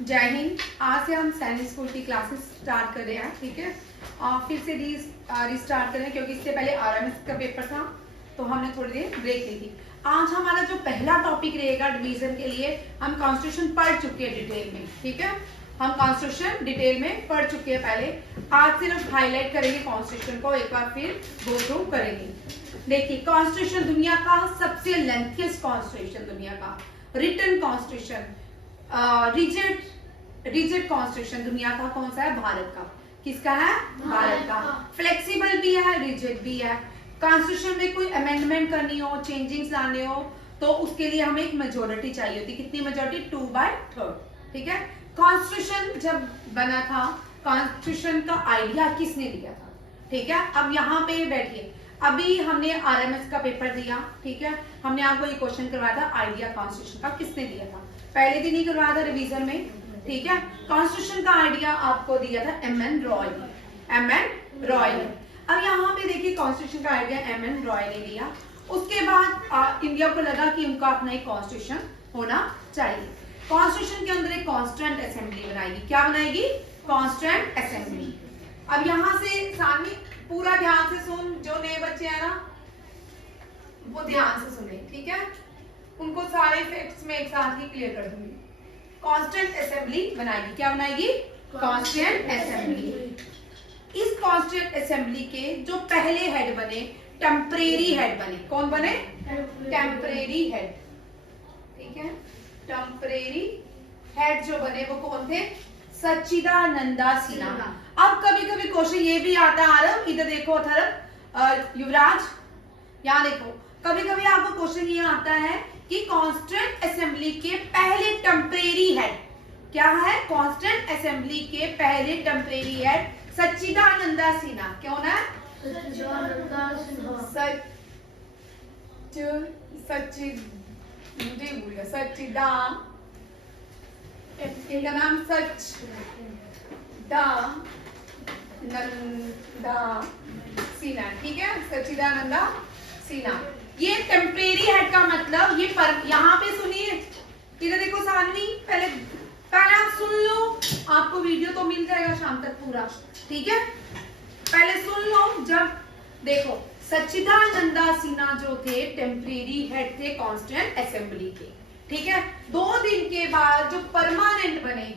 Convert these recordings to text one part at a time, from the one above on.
जय हिंद। आज से हम सैनिक स्कूल की क्लासेस स्टार्ट कर रहे हैं, ठीक है। फिर से रिस्टार्ट कर रहे हैं क्योंकि इससे पहले आरएमएस का पेपर था तो हमने थोड़ी देर ब्रेक ली थी। आज हमारा जो पहला टॉपिक रहेगा डिवीजन के लिए, हम कॉन्स्टिट्यूशन पढ़ चुके हैं डिटेल में, ठीक है। हम कॉन्स्टिट्यूशन डिटेल में पढ़ चुके हैं पहले। आज सिर्फ हाईलाइट करेंगे कॉन्स्टिट्यूशन को, एक बार फिर गो थ्रू करेंगे। देखिए, कॉन्स्टिट्यूशन दुनिया का सबसे लेंथीएस्ट कॉन्स्टिट्यूशन, दुनिया का रिटन कॉन्स्टिट्यूशन, रिजिड कॉन्स्टिट्यूशन दुनिया का कौन सा है? भारत का। किसका है? भारत का। फ्लेक्सिबल भी है, रिजिड भी है। कॉन्स्टिट्यूशन में कोई अमेंडमेंट करनी हो, चेंजिंग्स लाने हो तो उसके लिए हमें एक मेजोरिटी चाहिए होती है। कितनी मेजोरिटी? 2/3, ठीक है। कॉन्स्टिट्यूशन जब बना था, कॉन्स्टिट्यूशन का आइडिया किसने दिया था? ठीक है। अब यहाँ पे बैठिए, अभी हमने आरएमएस का पेपर दिया, ठीक है। हमने आपको ये क्वेश्चन करवाया था, आइडिया कॉन्स्टिट्यूशन का किसने दिया था? पहले दिन ही करवाया था रिवीजन में, ठीक है। कॉन्स्टिट्यूशन का आइडिया आपको दिया था एमएन रॉय ने। अब यहाँ पे देखिए, कॉन्स्टिट्यूशन का आइडिया एमएन रॉय ने दिया। उसके बाद इंडिया को लगा कि उनका अपना एक कॉन्स्टिट्यूशन होना चाहिए। कॉन्स्टिट्यूशन के अंदर एक कॉन्स्टिट्यूएंट असेंबली बनाएगी। क्या बनाएगी? Constituent assembly. अब यहाँ से सामने पूरा ध्यान से सुन, जो नए बच्चे हैं ना वो ध्यान से सुने, ठीक है। उनको सारे फैक्ट्स में एक साथ ही क्लियर कर दूंगी। कॉन्स्टिट्यूएंट असेंबली बनाएगी। क्या बनाएगी? Constituent assembly. इस कॉन्स्टिट्यूएंट असेंबली के जो पहले हेड बने, टेम्परेरी हेड बने। कौन बने? टेम्परेरी हेड, ठीक है। टेम्परेरी हेड जो बने वो कौन थे? सच्चिदानंदा सिन्हा। अब कभी कभी क्वेश्चन ये भी आता है, आरव इधर देखो, अथर्व, युवराज यहाँ देखो, कभी कभी आपको क्वेश्चन ये आता है कि कॉन्स्टिट्यूएंट असेंबली के पहले टेम्परेरी हेड क्या है? कॉन्स्टिट्यूएंट असेंबली के पहले टेम्परेरी हेड सच्चिदानंदा सिन्हा। कौन है? इनका नाम सच्चिदानंदा सिन्हा, ठीक है। सच्चिदानंदा सिन्हा। ये टेम्परेरी हेड का मतलब, ये यहाँ पे सुनिए, इधर देखो सानवी, पहले आप सुन लो, आपको वीडियो तो मिल जाएगा शाम तक पूरा, ठीक है। पहले सुन लो। जब देखो, सच्चिदानंदा सिन्हा जो थे टेम्परेरी हेड थे कॉन्स्टिट्यूएंट असेंबली के, ठीक है। 2 दिन के बाद जो परमानेंट बने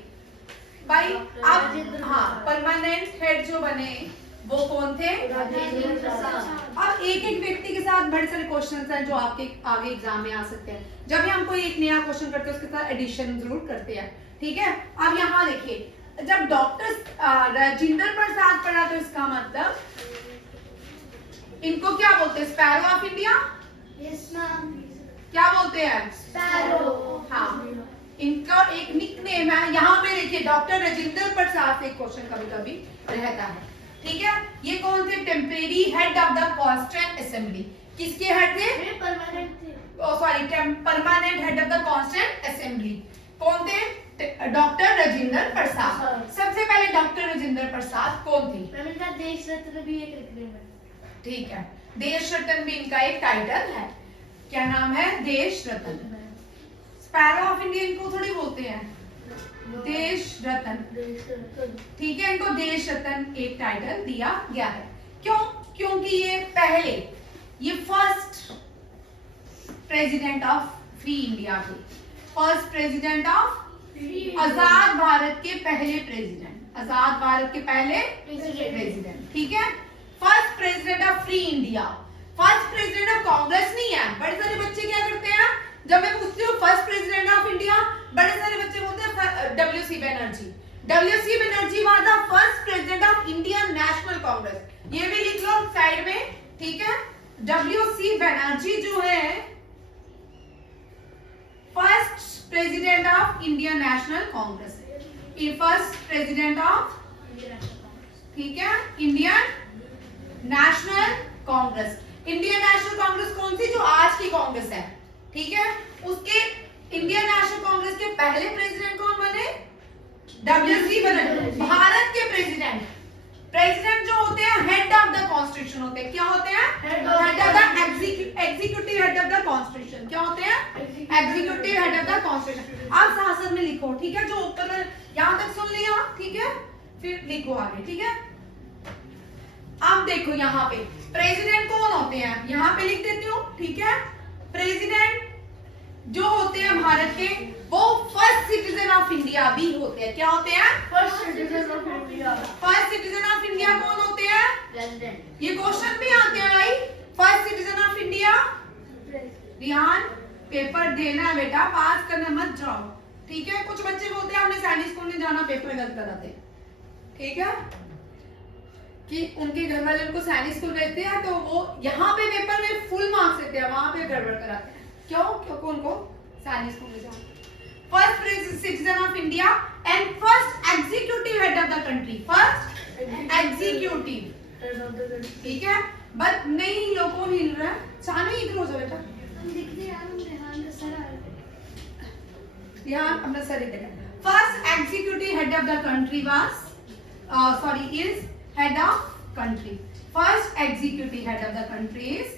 भाई, अब हाँ, परमानेंट हेड जो बने वो कौन थे? अब एक एक व्यक्ति के साथ बड़े सारे क्वेश्चंस हैं जो आपके आगे एग्जाम में आ सकते हैं। जब भी हम कोई एक नया क्वेश्चन करते हैं उसके साथ एडिशन जरूर करते हैं, ठीक है। अब यहाँ देखिए, जब डॉक्टर राजेंद्र प्रसाद पढ़ा तो इसका मतलब इनको क्या बोलते हैं? Sparrow of India. क्या बोलते हैं? स्पैरो। हाँ, इनका एक निकनेम है। यहाँ पे देखिए, डॉक्टर राजेंद्र प्रसाद से क्वेश्चन कभी कभी रहता है, ठीक है। ये कौन थे? Temporary head of the constituent assembly. किसके हेड थे? परमानेंट थे। Sorry, permanent head of the constituent assembly कौन थे? डॉक्टर राजेंद्र प्रसाद। सबसे पहले डॉक्टर राजेंद्र प्रसाद कौन थे? इनका देश रत्न भी एक निकनेम है, ठीक है। देश रत्न भी इनका एक टाइटल है। क्या नाम है? देश रत्न। स्पैरो ऑफ इंडिया इनको थोड़ी बोलते हैं, देश रत्न, ठीक है। इनको देश रत्न एक टाइटल दिया गया है। क्यों? क्योंकि ये first president of free India थे। फर्स्ट प्रेसिडेंट ऑफ आजाद भारत के पहले प्रेसिडेंट, आजाद भारत के पहले प्रेसिडेंट, ठीक है। First president of free India. First president of Congress नहीं है। बड़े सारे बच्चे क्या करते हैं, जब मैं पूछती हूँ फर्स्ट प्रेसिडेंट ऑफ इंडिया, बड़े सारे बच्चे बोलते हैं WC Banerjee. WC Banerjee was the first president of Indian national Congress. ये भी लिख लो साइड में, ठीक है। डब्ल्यूसी बनर्जी जो है first president of Indian national Congress, ये फर्स्ट प्रेसिडेंट ऑफ, ठीक है, Indian national Congress. Indian national Congress कौन सी? जो आज की कांग्रेस है, ठीक है। उसके इंडियन नेशनल कांग्रेस के पहले प्रेसिडेंट कौन बने? डब्ल्यूसी बनर्जी। भारत के प्रेसिडेंट प्रेसिडेंट जो होते हैं हेड ऑफ द कॉन्स्टिट्यूशन होते हैं। क्या होते हैं? Head of the executive head of the constitution. क्या होते हैं? Executive head of the constitution. अब साथ साथ में लिखो, ठीक है? जो ऊपर यहां तक सुन लिया, ठीक है? फिर लिखो आगे, ठीक है? अब देखो यहाँ पे प्रेसिडेंट कौन होते हैं, यहाँ पे लिख देती हूँ, ठीक है? प्रेसिडेंट जो होते हैं भारत के, वो फर्स्ट सिटीजन ऑफ इंडिया भी होते हैं। क्या होते हैं? First citizen of India. First citizen of India कौन होते हैं? प्रेसिडेंट। ये क्वेश्चन भी आते हैं भाई, फर्स्ट सिटीजन ऑफ इंडिया। ध्यान, पेपर देना है बेटा, पास करना मत जाओ, ठीक है? कुछ बच्चे बोलते हैं हमने सैनिक स्कूल में जाना, पेपर गलत कराते, ठीक है? कि उनके घर वाले उनको सैनिक स्कूल भेजते हैं तो वो यहाँ पे पेपर में फुल मार्क्स देते हैं, वहां पे गड़बड़ कराते हैं। क्यों? क्योंकि उनको सैनिक स्कूल में जाना। First citizen of India and first executive head of the country. First executive, ठीक है? बट नहीं, लोगों ने हिल रहा है, सामने इधर हो जाओ बेटा, ध्यान अपना सर इधर। First executive head of the country was is head of country. First executive head of the country is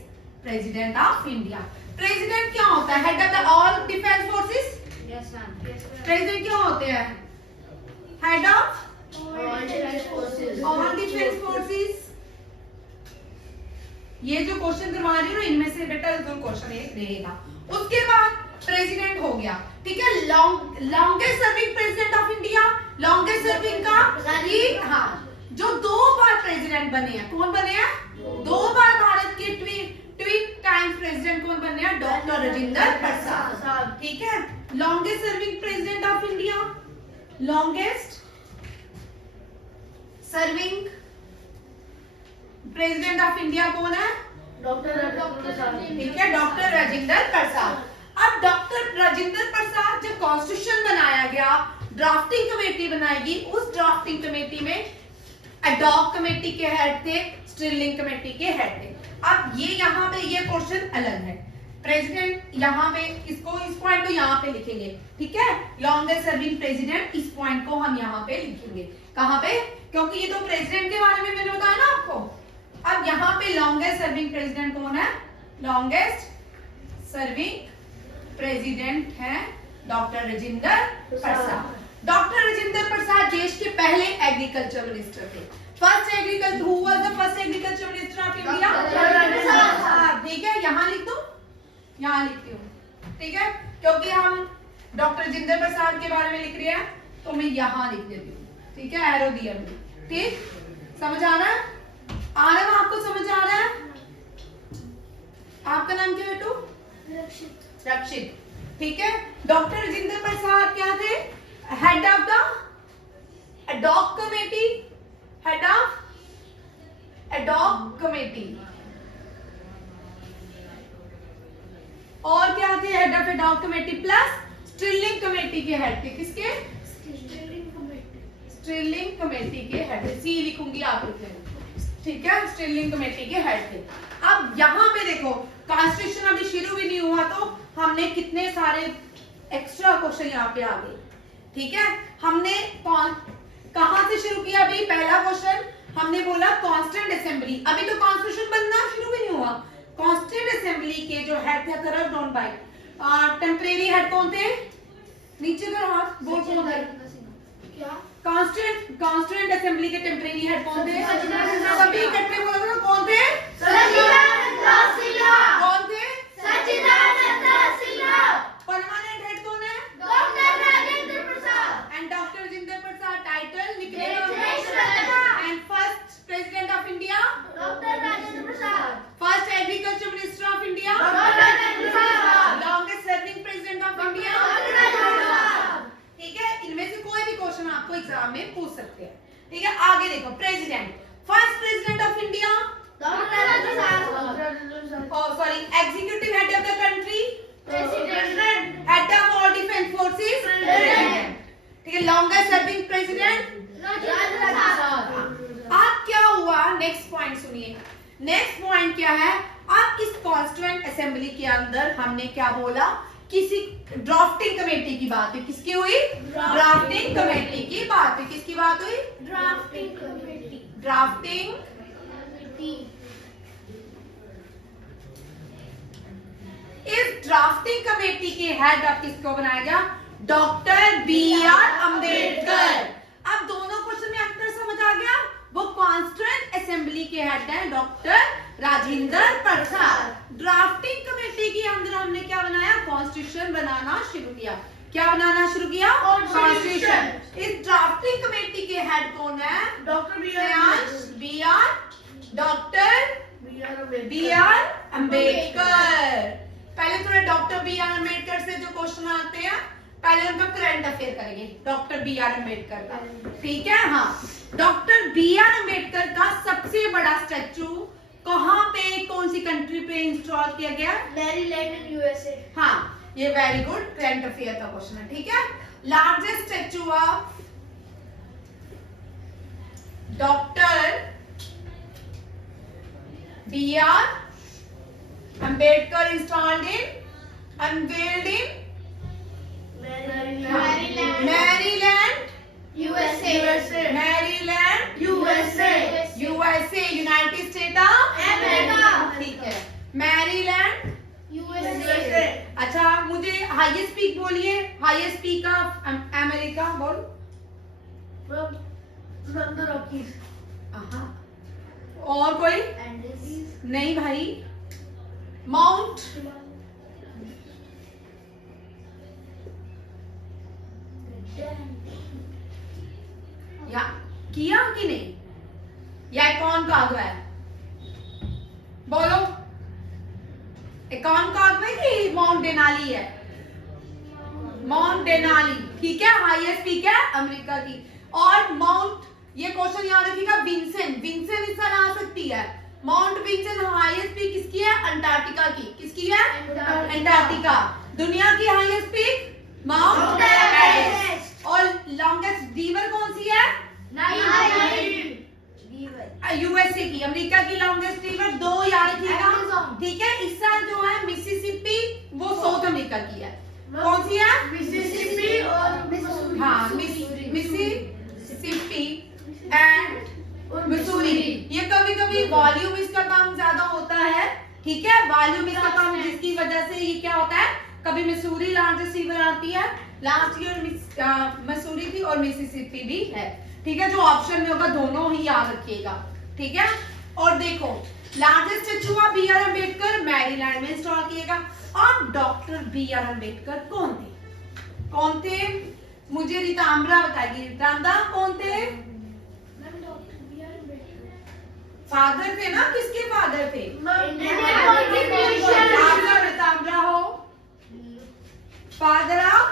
president of India. President क्या होता है? Head of the all defense forces. Yes ma'am. President क्या होते हैं? Head of All defense forces. all defense forces. ये जो question करवा रही हूँ ना, इनमें से बेटा जो क्वेश्चन एक रहेगा। उसके बाद प्रेसिडेंट हो गया, ठीक है? Longest serving president of India, longest serving का ही, हाँ, जो 2 बार प्रेसिडेंट बने हैं। कौन बने हैं? 2 बार भारत के ट्विन टाइम प्रेसिडेंट कौन बने हैं? डॉक्टर राजेंद्र प्रसाद, ठीक है? Longest serving president of India, longest serving president of India कौन है? डॉक्टर राजेंद्र प्रसाद, ठीक है? डॉक्टर राजेंद्र प्रसाद। अब डॉक्टर राजेंद्र प्रसाद जब कॉन्स्टिट्यूशन बनाया गया, ड्राफ्टिंग कमेटी बनाएगी, उस ड्राफ्टिंग कमेटी में एडॉक कमेटी के हेड थे, स्टिरलिंग कमेटी के हेड थे। अब ये यहाँ पे ये क्वेश्चन अलग है। प्रेसिडेंट यहाँ पे इस पॉइंट को यहाँ पे लिखेंगे, ठीक है? लॉन्गेस्ट सर्विंग प्रेसिडेंट, इस पॉइंट को हम यहाँ पे लिखेंगे। कहाँ पे? क्योंकि ये तो प्रेसिडेंट के बारे में मैंने बताया ना आपको। अब यहाँ पे लॉन्गेस्ट सर्विंग प्रेसिडेंट कौन है? लॉन्गेस्ट सर्विंग प्रेसिडेंट है डॉक्टर राजेंद्र प्रसाद। डॉक्टर राजेंद्र प्रसाद देश के पहले एग्रीकल्चर मिनिस्टर थे। First agriculture, who was the first agriculture minister of India? ठीक है, यहाँ लिख दो, यहाँ लिखती हूँ, ठीक है? क्योंकि हम डॉक्टर राजेंद्र प्रसाद के बारे में लिख रहे हैं तो मैं यहाँ लिख देती हूँ, ठीक है? एरो दिया मैंने, ठीक? समझ आ रहा है? आ रहा है? आपको समझ आ रहा है? आपका नाम क्या है बेटू? रक्षित। रक्षित, ठीक है? डॉक्टर राजेंद्र प्रसाद क्या थे? Head of the ad hoc committee, head of ad hoc committee. और क्या थे? Head of ad hoc committee plus sterling committee के हेड थे। किसके? स्टिरलिंग कमेटी के हेड थे। सी लिखूंगी, आप लिख लेना, ठीक है? स्टिरलिंग कमेटी के हेड थे। अब यहाँ पे देखो, कॉन्स्टिट्यूशन अभी शुरू भी नहीं हुआ तो हमने कितने सारे एक्स्ट्रा क्वेश्चन यहाँ पे आ गए, ठीक है? हमने कहां से शुरू किया? अभी पहला क्वेश्चन हमने बोला कांस्टेंट असेंबली। अभी तो कॉन्स्टिट्यूशन बनना शुरू भी नहीं हुआ। कांस्टेंट असेंबली के जो हेड थे करप्ट डॉन बाय टेम्परेरी हेड कौन थे? नीचे करो हाथ, बोल कौन थे? क्या? कांस्टेंट असेंबली के टेम्परेरी हेड कौन थे? सभी इकट्ठे बोलो ना, कौन थे? कौन थे? परमानेंट हेड कौन है? Doctor Rajendra Prasad. And doctor Rajendra Prasad title निकलेगा। And first president of India? Doctor Rajendra Prasad. First agriculture minister of India? Doctor Rajendra Prasad. Longest serving president of India? Doctor Rajendra Prasad. ठीक है? इनमें से कोई भी क्वेश्चन आपको एग्जाम में पूछ सकते हैं, ठीक है? आगे देखो, president, first president of India? Doctor Rajendra Prasad. Sorry, executive head of the country? President. Head of all defence forces? President, ठीक है? Longest serving president? Rajendra Prasad. अब क्या हुआ? नेक्स्ट पॉइंट सुनिए। नेक्स्ट पॉइंट क्या है? अब इस कॉन्स्टिट्यूएंट असेंबली के अंदर हमने क्या बोला? किसी ड्राफ्टिंग कमेटी की बात है। किसकी हुई? ड्राफ्टिंग कमेटी की बात है। किसकी बात हुई? Drafting committee. ड्राफ्टिंग इस ड्राफ्टिंग कमेटी के हेड अब किसको बनाया गया? Doctor B R Ambedkar. अब दोनों क्वेश्चन में अंतर समझ आ गया। वो कॉन्स्टिट्यूएंट असेंबली के हेड है doctor Rajendra Prasad. Drafting committee के अंदर हमने क्या बनाया? कॉन्स्टिट्यूशन बनाना शुरू किया। क्या बनाना शुरू किया? कॉन्स्टिट्यूशन। इस ड्राफ्टिंग कमेटी के हेड कौन है? Doctor B R doctor B R Ambedkar. पहले थोड़ा डॉक्टर बी आर अम्बेडकर से जो क्वेश्चन आते हैं पहले उनका करंट अफेयर करेंगे डॉक्टर बी आर अम्बेडकर का, ठीक है? हाँ, डॉक्टर बी आर अम्बेडकर का सबसे बड़ा स्टैचू कहाँ पे, कौन सी कंट्री पे इंस्टॉल किया गया? Maryland USA. हाँ, ये वेरी गुड करंट अफेयर का क्वेश्चन है, ठीक है? Largest statue of doctor B R Ambedkar installed in unveiled in Maryland USA. Maryland USA. USA United State of America. ठीक है, मैरीलैंड यूएसए। अच्छा, मुझे हाईएस्ट पीक बोलिए। हाईएस्ट पीक ऑफ अमेरिका बोल। From the Rockies. और कोई नहीं भाई? माउंट या किया कि नहीं? या कौन का है? बोलो, कौन का है कि माउंट डेनाली है? माउंट डेनाली, ठीक है? हाईएस्ट पीक है अमेरिका की। और माउंट, ये क्वेश्चन याद रखिएगा, विंसेंट। विंसेंट इस तरह आ सकती है। माउंट विंसेंट हाईएस्ट पीक किसकी है? अंटार्कटिका की। किसकी है? अंटार्कटिका। दुनिया की हाईएस्ट पीक माउंट एवरेस्ट। और लॉन्गेस्ट रिवर कौन सी है? यूएसए की। अमेरिका की लॉन्गेस्ट रिवर 2 याद रखिएगा, ठीक है? इसका जो है मिसिसिपी, वो साउथ अमेरिका की है। कौन सी है? मिसिसिपी और हाँ, मिसिसिपी एंड मिसूरी। ये कभी कभी वॉल्यूम इसका कम ज्यादा होता है, ठीक है? वॉल्यूम इसका कम, जिसकी वजह से ये क्या होता है, कभी मिसूरी लार्जेस्ट रिवर आती है। लास्ट ईयर मिसूरी थी और मिसिसिपी भी है, ठीक है? जो ऑप्शन में होगा दोनों ही याद रखिएगा, ठीक है? और देखो, largest statue of B R Ambedkar Maryland में इंस्टॉल किएगा। और डॉक्टर बी आर अम्बेडकर कौन थे? कौन थे? मुझे रीताम्बरा बताएगी। रीताम्बरा कौन थे? फादर थे ना? किसके फादर थे? रीताम्बरा हो फादर ऑफ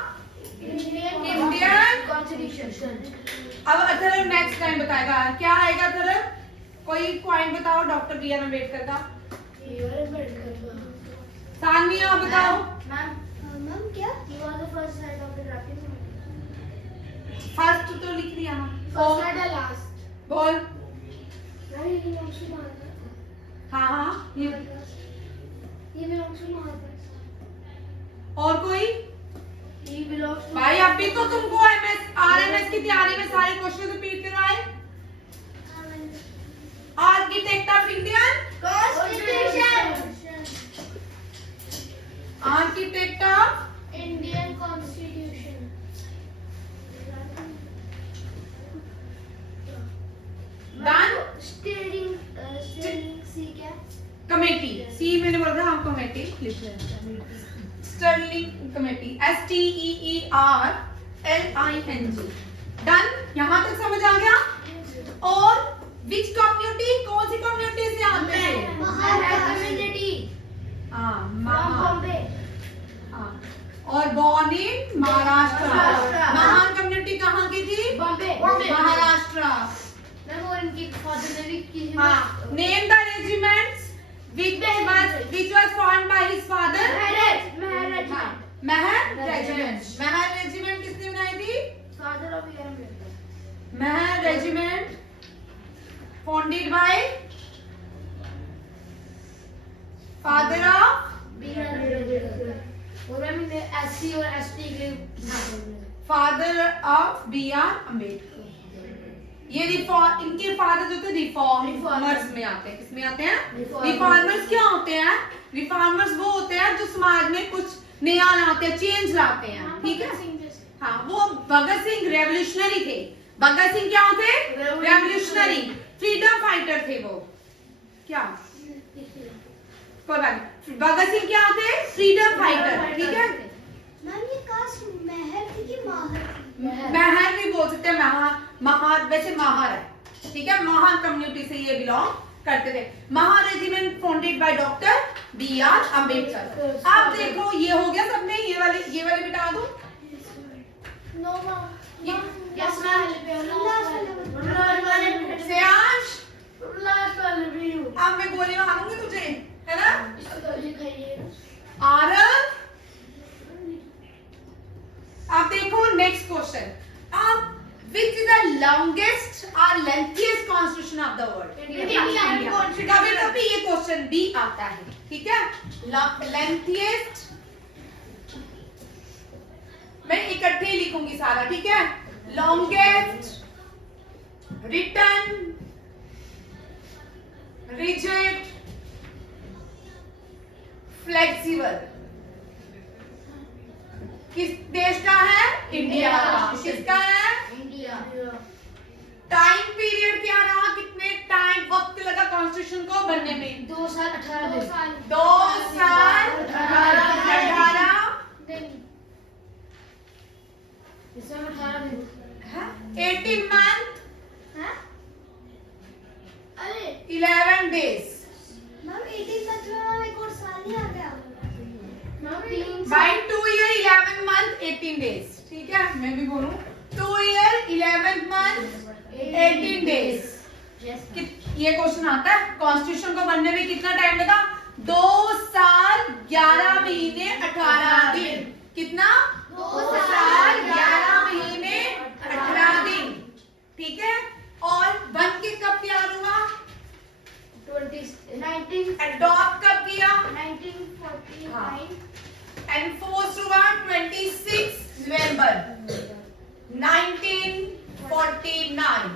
इंडियन कॉन्स्टिट्यूशन। अब अथर्व नेक्स्ट टाइम बताएगा। क्या आएगा अथर्व? कोई पॉइंट बताओ डॉक्टर बी आर अम्बेडकर का। सानिया बताओ। मैम क्या? He was the first head of the drafting committee. First तो लिख दिया ना। First head and last. बोल। He belongs to Bharat. हाँ हाँ, ये He belongs to Bharat. और कोई? He belongs to भाई अभी तो तुमको एमएस आरएमएस की तैयारी में सारे क्वेश्चन रिपीट करवाए। Architect of Indian Constitution. Architect of Indian Constitution. Done Steering C क्या? कमेटी। सी मैंने बोला था, हम कमेटी लिख रहे हैं। Stirling committee, STERLING। डन, यहाँ तक समझ आ गया? और विच कम्युनिटी, कौन सी कम्युनिटी से आते हैं? Community. हाँ, From Bombay. हाँ, और born in महाराष्ट्र। महाराष्ट्र। महान कम्युनिटी कहाँ की थी? Bombay. महाराष्ट्र। मैम वो इनकी फादर ने भी की। हाँ, name the regiments which was formed by his father. हाँ, महर रेजिमेंट। महर रेजिमेंट किसने बनाई थी? Father of B R Ambedkar. Mahar regiment founded by father of B R Ambedkar. और मैम इन्हें एससी और एसटी के लिए father of B.R. अम्बेडकर। ये रिफॉर्म, इनके फादर जो थे रिफॉर्मर्स में आते हैं। किसमें आते हैं? रिफॉर्मर्स क्या होते हैं? रिफॉर्मर्स वो होते हैं जो समाज में कुछ नया लाते हैं, चेंज लाते हैं, ठीक है। हाँ, वो भगत सिंह रेवोल्यूशनरी थे। भगत सिंह क्या होते? रेवोल्यूशनरी, फ्रीडम फाइटर थे वो। क्या कोई बात नहीं, भगत सिंह क्या होते? फ्रीडम फाइटर, ठीक है। मैम ये कास्ट महर थी कि माहर थी? महर भी बोल सकते हैं, महार वैसे महार है, ठीक है। महार कम्युनिटी से ये बिलोंग करते थे। Mahar regiment founded by doctor B.R. Ambedkar. अब देखो ये हो गया सबने, ये वाले बिठा दो। No ma'am. Yes ma'am. Shreyansh, अब मैं गोली मारूंगी तुझे, है ना? आरव, अब देखो नेक्स्ट क्वेश्चन। अब which is the longest or lengthiest constitution of the world? कभी ये क्वेश्चन भी आता है, ठीक है। lengthiest, मैं इकट्ठे लिखूंगी सारा, ठीक है। longest, written, rigid, flexible, किस देश का है? इंडिया का। किसका है? टाइम पीरियड क्या रहा? कितने टाइम वक्त लगा कॉन्स्टिट्यूशन को बनने में? 2 साल 18 दिन। 2 साल 18 इसमें 18 दिन। 18 मंथ हैं? अरे 11 days। मैम 18 मंथ में मैम एक और साल नहीं आ गया? Ma'am 3 By 2 year 11 month 18 days, ठीक है। मैं भी बोलूं 2 year 11 month 18 days। ये क्वेश्चन आता है, कॉन्स्टिट्यूशन को बनने में कितना टाइम लगा? 2 साल 11 महीने 18 दिन। कितना? 2 साल 11 महीने 18 दिन, ठीक है। और बन के कब तैयार हुआ? 19 अडॉप्ट कब किया? 1949। एनफोर्स हुआ 26 नवंबर 1949,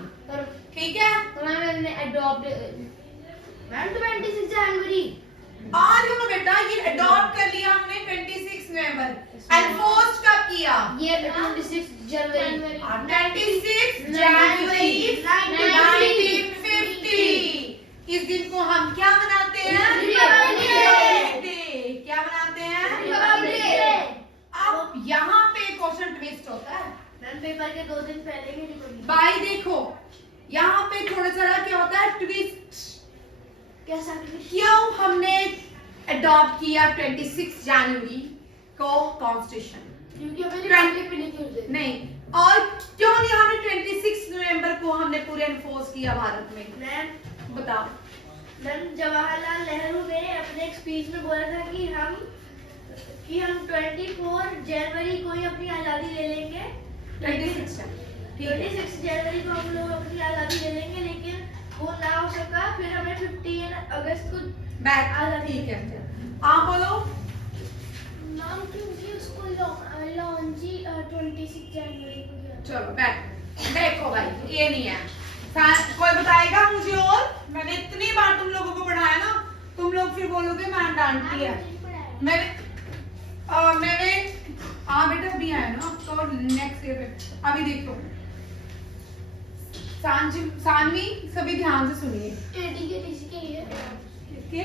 ठीक है। मैंने अडॉप्ट मैम 26 जनवरी। आज हम बेटा ये अडॉप्ट कर लिया हमने 26 नवंबर। एनफोर्स कब किया? ये 26 जनवरी। 26 जनवरी 1950। इस दिन को हम क्या मनाते हैं? Republic day. क्या मनाते हैं? Republic day. अब यहाँ पे क्वेश्चन ट्विस्ट होता है। मैम पेपर के 2 दिन पहले ही रिपब्लिक। भाई देखो यहाँ पे थोड़ा सा क्या होता है ट्विस्ट। कैसा? क्यों हमने अडॉप्ट किया 26 जनवरी को कॉन्स्टिट्यूशन? क्योंकि हमें रिपब्लिक मिली थी उस दिन। नहीं, और क्यों नहीं हमने 26 नवंबर को हमने पूरे एनफोर्स किया भारत में? मैम बताओ। मैम जवाहरलाल नेहरू ने अपने एक स्पीच में बोला था कि हम 24 जनवरी को ही अपनी आज़ादी ले लेंगे। 26 ठीक है। 26 जनवरी को हम लोग अपनी आज़ादी ले लेंगे, लेकिन वो ना हो सका। फिर हमें 15 अगस्त को बैक आज़ादी। ठीक है। आप बोलो। मैम क्योंकि उसको लॉन्च ही 26 जनवरी को किया। चलो बैक। देखो भाई ये नहीं है। कोई बताएगा मुझे? और मैंने इतनी बार तुम लोगों को पढ़ाया ना, तुम लोग फिर बोलोगे मैम डांटती है। मैंने बेटा अभी आया ना तो नेक्स्ट ईयर पे। अभी देखो सानवी सभी ध्यान से सुनिए। टेडी के टीसी के लिए। किसके?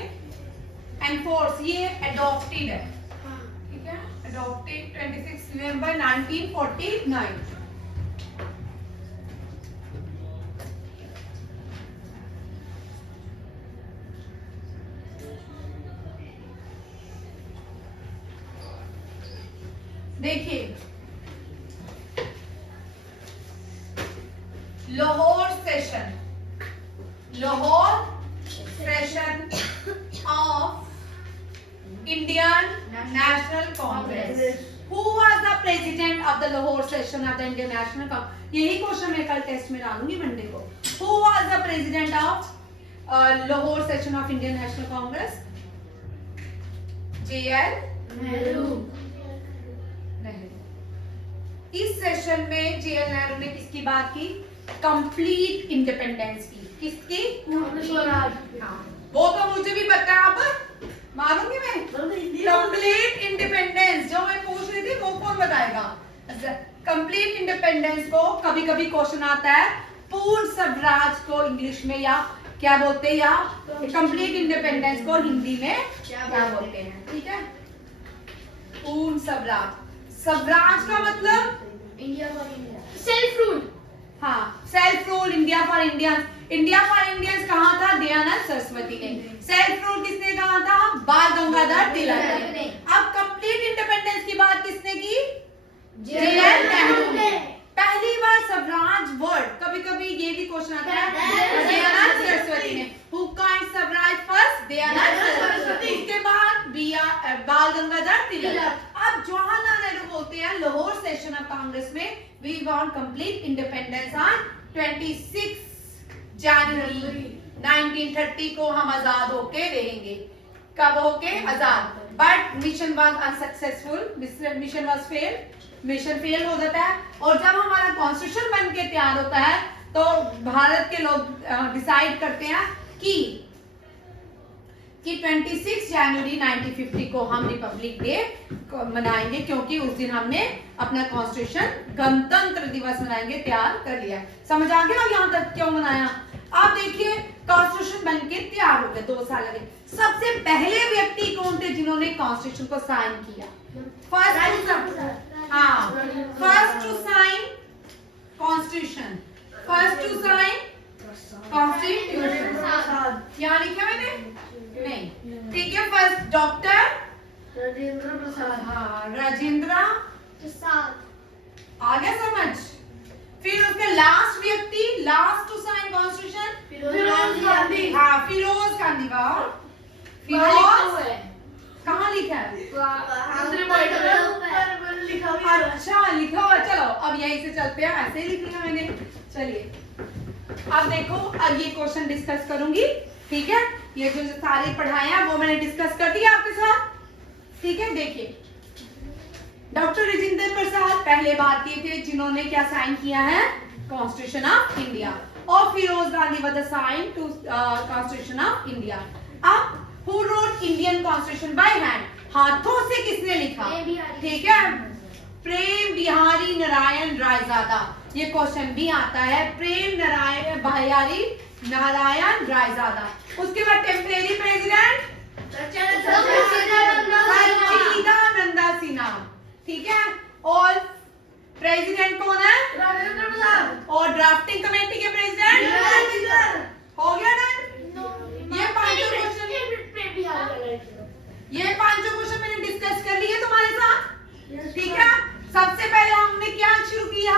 एनफोर्स, ये अडॉप्टेड है, हाँ। ठीक है। अडॉप्टेड 26 नवंबर 1949। देखिए Lahore session of Indian national Congress. Who was the president of the Lahore session of the Indian National Congress? यही क्वेश्चन मैं कल टेस्ट में डालूंगी मंडे को। Who was the president of Lahore session of Indian National Congress? JL Nehru. Nehru. इस session में JL Nehru ने किसकी बात की? कंप्लीट इंडिपेंडेंस की। किसकी? स्वराज। हाँ, वो तो मुझे भी पता है, अब मालूंगी मैं। कंप्लीट इंडिपेंडेंस जो मैं पूछ रही थी वो कौन बताएगा? कंप्लीट इंडिपेंडेंस को कभी कभी क्वेश्चन आता है पूर्ण स्वराज को इंग्लिश में या क्या बोलते हैं, या कंप्लीट इंडिपेंडेंस को हिंदी में क्या बोलते हैं? ठीक है, पूर्ण स्वराज। स्वराज का मतलब India for India, self rule. हाँ, self rule, India for Indians. India for Indians कहा था? दयानंद सरस्वती ने। सेल्फ रूल किसने कहा था? बाल गंगाधर तिलक ने। अब कंप्लीट इंडिपेंडेंस की बात किसने की? जेएल नेहरू ने। पहली बार स्वराज वर्ड, कभी कभी ये भी क्वेश्चन आता है, दयानंद सरस्वती ने। Who coined Swaraj first? Dayanand Saraswati. उसके बाद बाल गंगाधर तिलक। अब जवाहरलाल नेहरू बोलते हैं लाहौर सेशन ऑफ कांग्रेस में, we want complete independence on 26 जनवरी 1930 को हम आजाद होके रहेंगे। कब होके? आजाद। But mission was unsuccessful, mission was fail, mission fail हो जाता है। और जब हमारा कॉन्स्टिट्यूशन बन के तैयार होता है तो भारत के लोग डिसाइड करते हैं कि 26 जनवरी 1950 को हम रिपब्लिक डे मनाएंगे, क्योंकि उस दिन हमने अपना कॉन्स्टिट्यूशन गणतंत्र दिवस मनाएंगे तैयार कर लिया। समझ आ गया यहाँ तक क्यों मनाया? आप देखिए, कॉन्स्टिट्यूशन बन के तैयार हो गए, 2 साल लगे। सबसे पहले व्यक्ति कौन थे जिन्होंने कॉन्स्टिट्यूशन को साइन किया? First to sign constitution, first to sign constitution. यहाँ लिखा मैंने? नहीं, ठीक है। First doctor Rajendra Prasad. हाँ, राजेंद्र प्रसाद। आ गया समझ? फिर उसके लास्ट व्यक्ति, last to sign constitution, Firoz Gandhi. हाँ, फिरोज गांधी। वाह, फिरोज कहाँ लिखा है? लिखा हुआ है। अच्छा, लिखा हुआ। चलो अब यहीं से चलते हैं, ऐसे ही लिख लिया मैंने। चलिए अब देखो, अब ये क्वेश्चन डिस्कस करूंगी, ठीक है? ये जो सारे पढ़ाए हैं वो मैंने डिस्कस कर दिया आपके साथ, ठीक है? देखिए, डॉक्टर राजेंद्र प्रसाद पहले भारतीय थे जिन्होंने क्या साइन किया है? Constitution of India. और Firoz Gandhi was sign to constitution of India. अब who wrote Indian constitution by hand? हाथों से किसने लिखा? ठीक है, प्रेम बिहारी नारायण रायजादा। ये क्वेश्चन भी आता है, प्रेम नारायण बिहारी नारायण रायजादा। उसके बाद टेम्परेरी प्रेसिडेंट सच्चिदानंद सिन्हा, ठीक है? और प्रेसिडेंट कौन है? राजेंद्र प्रसाद। और ड्राफ्टिंग कमेटी के प्रेसिडेंट हो गया ना? ये पांचों क्वेश्चन मैंने डिस्कस कर लिए तुम्हारे साथ, ठीक है? सबसे पहले हमने क्या शुरू किया?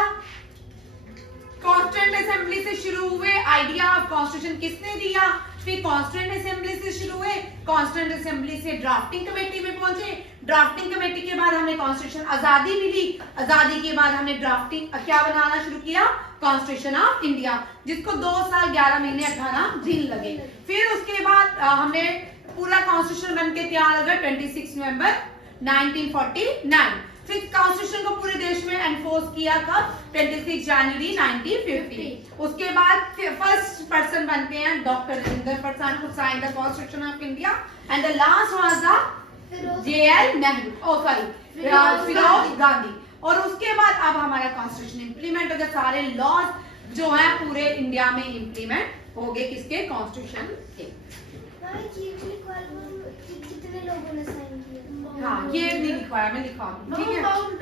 कॉन्स्टिट्यूएंट असेंबली से शुरू हुए, आइडिया ऑफ कॉन्स्टिट्यूशन किसने दिया? फिर कॉन्स्टिट्यूएंट असेंबली से शुरू हुए, कॉन्स्टिट्यूएंट असेंबली से ड्राफ्टिंग कमेटी में पहुंचे, ड्राफ्टिंग कमेटी के बाद हमें कॉन्स्टिट्यूशन आजादी मिली, आजादी के बाद हमने ड्राफ्टिंग क्या बनाना शुरू किया? कॉन्स्टिट्यूशन ऑफ इंडिया, जिसको 2 साल 11 महीने 18 दिन लगे। फिर उसके बाद हमने पूरा कॉन्स्टिट्यूशन बन के तैयार हो गया 26 नवंबर 1949। फिर कॉन्स्टिट्यूशन को पूरे देश में एनफोर्स किया कब? 26 जनवरी 1950। उसके बाद फर्स्ट पर्सन बनते हैं doctor Rajendra Prasad who signed the Constitution of India, and the last was the JL Nehru, Firoz Gandhi. और उसके बाद अब हमारा कॉन्स्टिट्यूशन इंप्लीमेंट हो गया, सारे लॉज जो है पूरे इंडिया में इंप्लीमेंट हो गए किसके? कॉन्स्टिट्यूशन के। कितने लोगों ने साइन किया? हाँ, ये नहीं लिखवाया, मैं लिखवा दूं, ठीक है? माउंट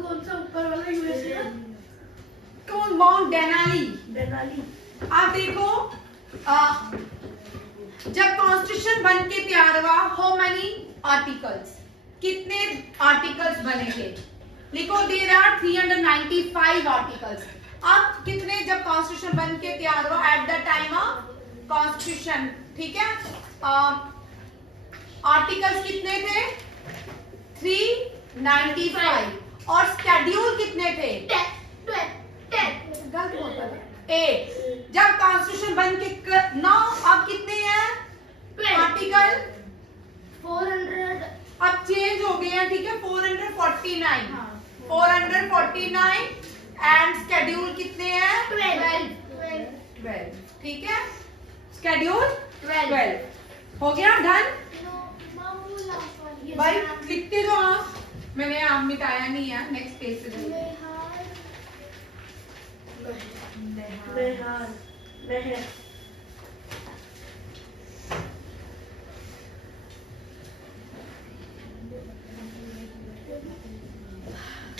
कौन सा ऊपर वाला यूएसए? कौन? Mount Denali. डेनाली। आप देखो, जब कॉन्स्टिट्यूशन बन के तैयार हुआ, हाउ मेनी आर्टिकल्स, कितने आर्टिकल्स बने थे? लिखो, देयर आर 395 आर्टिकल्स। अब कितने, जब कॉन्स्टिट्यूशन बन के तैयार हुआ at the time of constitution, ठीक है, आर्टिकल्स कितने थे? 395। और शेड्यूल कितने थे? 8। जब कॉन्स्टिट्यूशन बन के 9, अब कितने हैं आर्टिकल? 400। अब चेंज हो गए हैं, ठीक है, 449। 449 एंड शेड्यूल कितने हैं? 12 ठीक है, शेड्यूल 12 हो गया, डन। भाई लिखते जो आप, मैंने आप मिटाया नहीं है, नेक्स्ट पेज पे जाइए।